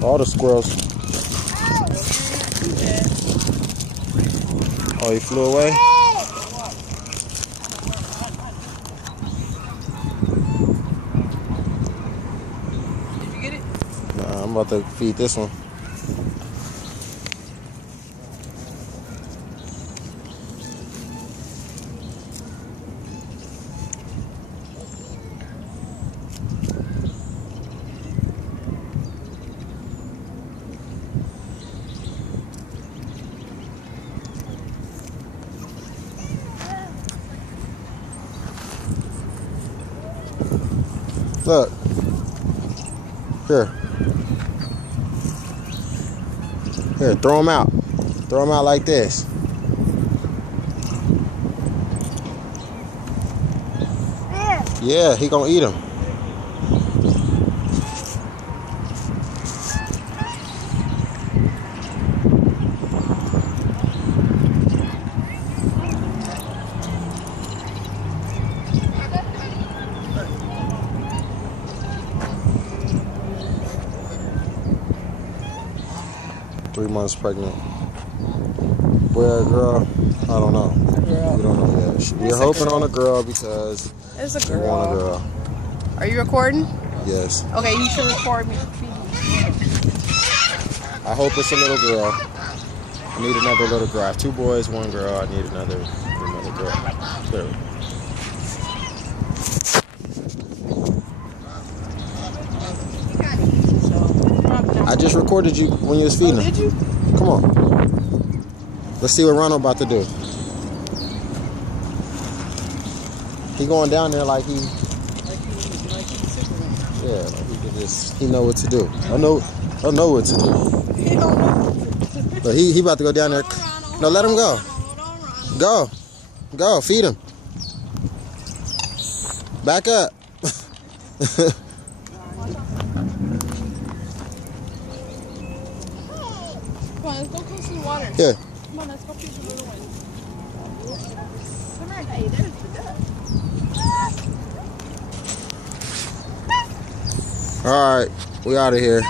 All the squirrels. Oh, he flew away? Did you get it? Nah, I'm about to feed this one. Look. Here. Here, throw him out. Throw him out like this. Yeah, he gonna eat him. Three months pregnant. Boy or girl? I don't know. Girl. We don't know yet. We're hoping on a girl because It's a we girl. want a girl. Are you recording? Yes. Okay, you should record me. I hope it's a little girl. I need another little girl. I have two boys, one girl. I need another girl. Clearly. I just recorded you when you was feeding him. Did you? Come on. Let's see what Ronald about to do. He going down there like he Superman. Yeah, like he can just, he know what to do. I know what to do. He don't know. But he about to go down there. No, let him go. Go. Go, feed him. Back up. Come on, let's go close to the water. Here. Come on, let's go feed the little one. Come here. Hey, there's the duck. All right, we out of here.